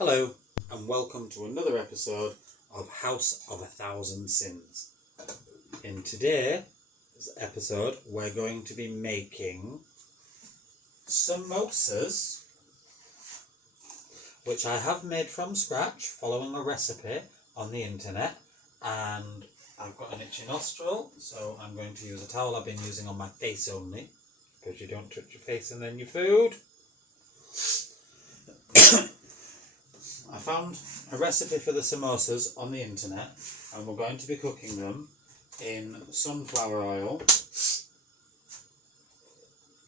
Hello and welcome to another episode of House of a Thousand Sins. In today's episode we're going to be making samosas, which I have made from scratch following a recipe on the internet, and I've got an itchy nostril, so I'm going to use a towel I've been using on my face only, because you don't touch your face and then your food. I found a recipe for the samosas on the internet, and we're going to be cooking them in sunflower oil.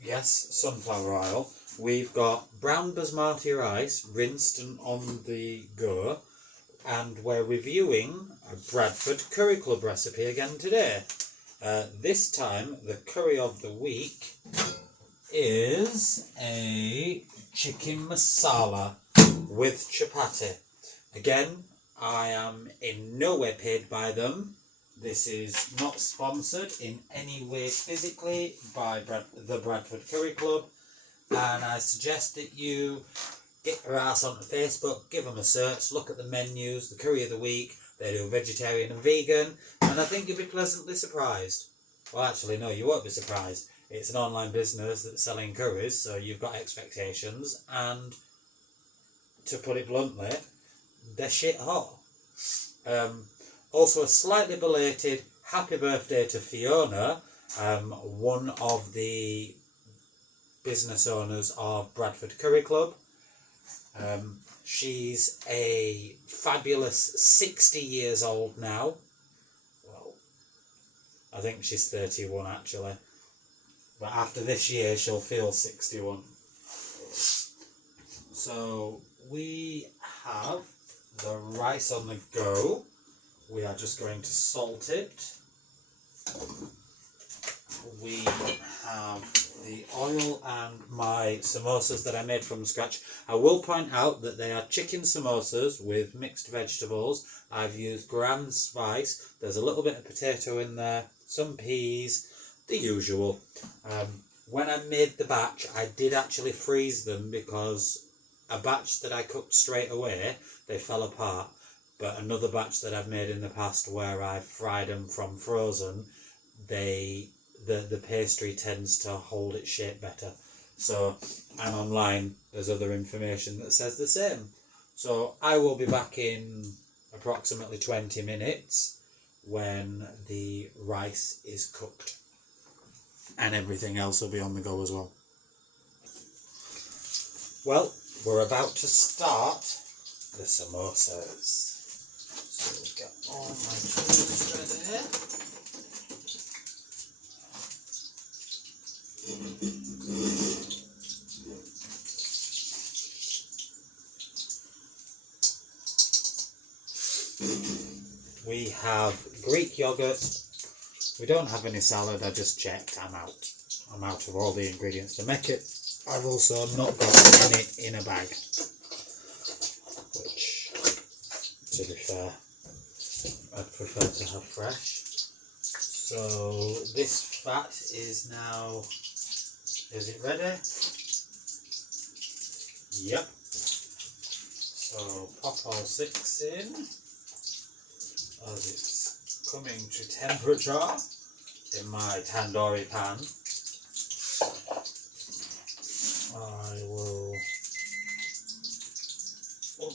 Yes, sunflower oil. We've got brown basmati rice, rinsed and on the go, and we're reviewing a Bradford Curry Club recipe again today. This time, the curry of the week is a chicken masala with chapati. Again, I am in no way paid by them. This is not sponsored in any way physically by the Bradford Curry Club, and I suggest that you get your ass onto Facebook, give them a search, look at the menus, the curry of the week. They do vegetarian and vegan, and I think you'll be pleasantly surprised. Well, actually, no, you won't be surprised. It's an online business that's selling curries, so you've got expectations, and to put it bluntly, they're shit hot. Also, a slightly belated happy birthday to Fiona, one of the business owners of Bradford Curry Club. She's a fabulous 60 years old now. Well, I think she's 31 actually. But after this year, she'll feel 61. So we have the rice on the go. We are just going to salt it. We have the oil and my samosas that I made from scratch. I will point out that they are chicken samosas with mixed vegetables. I've used gram spice. There's a little bit of potato in there, some peas, the usual. When I made the batch, I did actually freeze them because a batch that I cooked straight away, they fell apart. But another batch that I've made in the past where I fried them from frozen, the pastry tends to hold its shape better. So, and online there's other information that says the same. So I will be back in approximately 20 minutes when the rice is cooked. And everything else will be on the go as well. Well, we're about to start the samosas. So we'll get all my tools ready. We have Greek yogurt. We don't have any salad, I just checked, I'm out of all the ingredients to make it. I've also not got any in a bag, which, to be fair, I'd prefer to have fresh. So this fat is now, is it ready? Yep. So pop all 6 in, as it's coming to temperature in my tandoori pan. I will. Oh.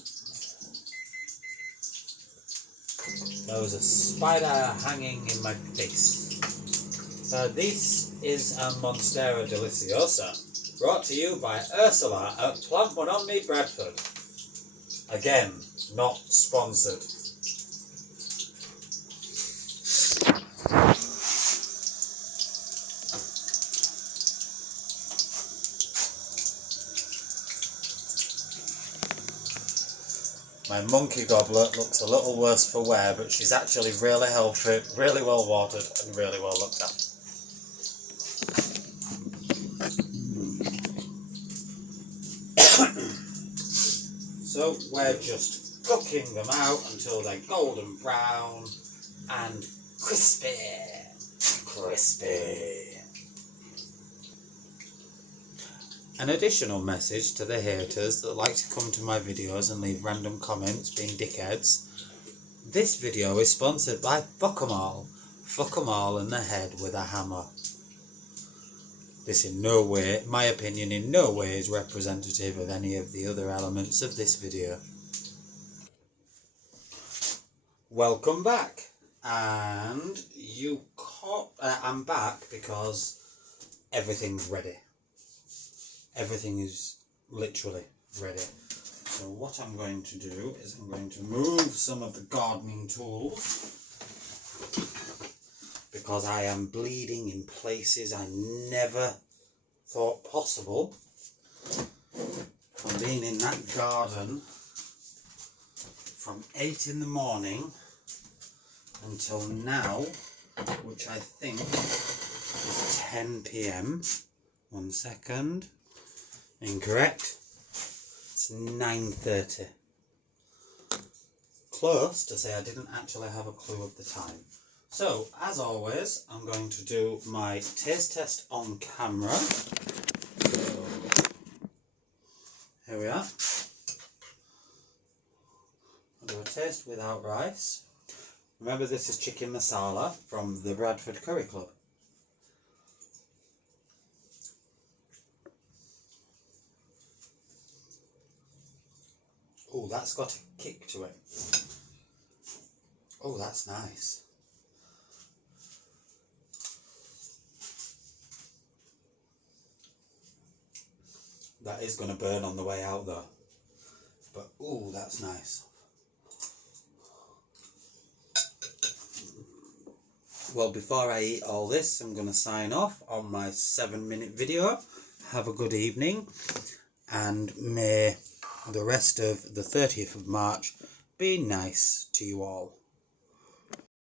There was a spider hanging in my face. So this is a Monstera Deliciosa, brought to you by Ursula at Plant One on Me, Bradford. Again, not sponsored. My monkey goblet looks a little worse for wear, but she's actually really healthy, really well watered and really well looked at. So we're just cooking them out until they're golden brown and crispy. An additional message to the haters that like to come to my videos and leave random comments being dickheads. This video is sponsored by Fuck 'em all. Fuck 'em all in the head with a hammer. This in no way, my opinion in no way is representative of any of the other elements of this video. Welcome back. And I'm back because everything's ready. Everything is literally ready. So what I'm going to do is I'm going to move some of the gardening tools because I am bleeding in places I never thought possible from being in that garden from 8 in the morning until now, which I think is 10 p.m. 1 second. Incorrect. It's 9:30. Close to say I didn't actually have a clue of the time. So, as always, I'm going to do my taste test on camera. So, here we are. I'll do a taste without rice. Remember, this is chicken masala from the Bradford Curry Club. Oh, that's got a kick to it. Oh, that's nice. That is going to burn on the way out though. But, oh, that's nice. Well, before I eat all this, I'm going to sign off on my 7-minute video. Have a good evening, and may the rest of the 30th of March be nice to you all.